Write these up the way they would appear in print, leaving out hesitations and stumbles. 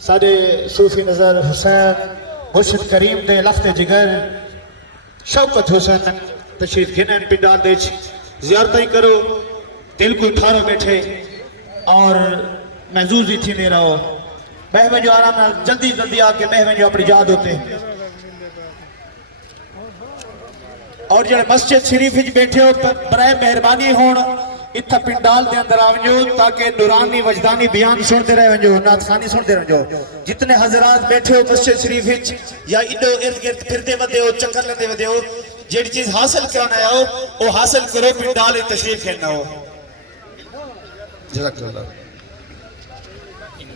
سارے صوفی نظر حسین مرشد کریم دے لخت جگر شوکت حسین تشریف گھنین پنڈال دے زیارتیں کرو دل کو ٹھارو بیٹھے اور محظوظ ہی تھی میرا ہو بہویں جو آرام نال جلدی جلدی آکے بہویں جو اپنی یاد ہوتے اور جڑے مسجد شریف وچ بیٹھے ہو برائے مہربانی ہون اتھا پنڈال دے اندر آونجو تاکہ نورانی وجدانی بیان سنتے رہے ونجو نعت خوانی سنتے رہو جتنے حضرات بیٹھے ہو مسجد شریف وچ یا ادھر ارد گرد پھردے ودے ہو چکر لیندے ودے ہو جیڑی چیز حاصل کرانا ہو وہ حاصل کرو پنڈال تشریف کھیلنا ہو جزاک اللہ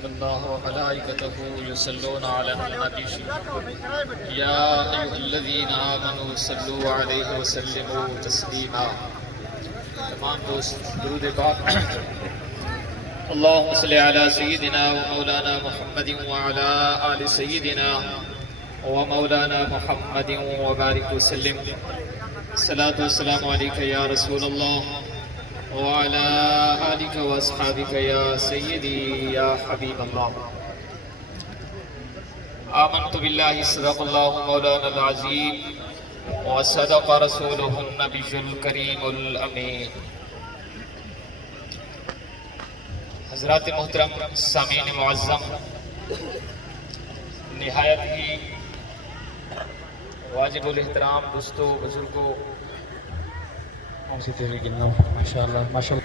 إن الله وملائكته يصلون على النبي يا أيها الذين آمنوا صلوا عليه وسلموا تسليما تمام دوست درود پاک اللهم صل على سيدنا ومولانا محمد وعلى آل سيدنا ومولانا محمد وبارك وسلم الصلاة والسلام عليك يا رسول الله وعلى آلك وأصحابك يا سيدي يا حبيب الله آمنت بالله صدق الله مولانا العظيم وصدق رسوله النبي الكريم الأمين حضرات محترم سامعین معظم نہایت ہی واجب الاحترام دوستو بزرگوں ماشاء اللہ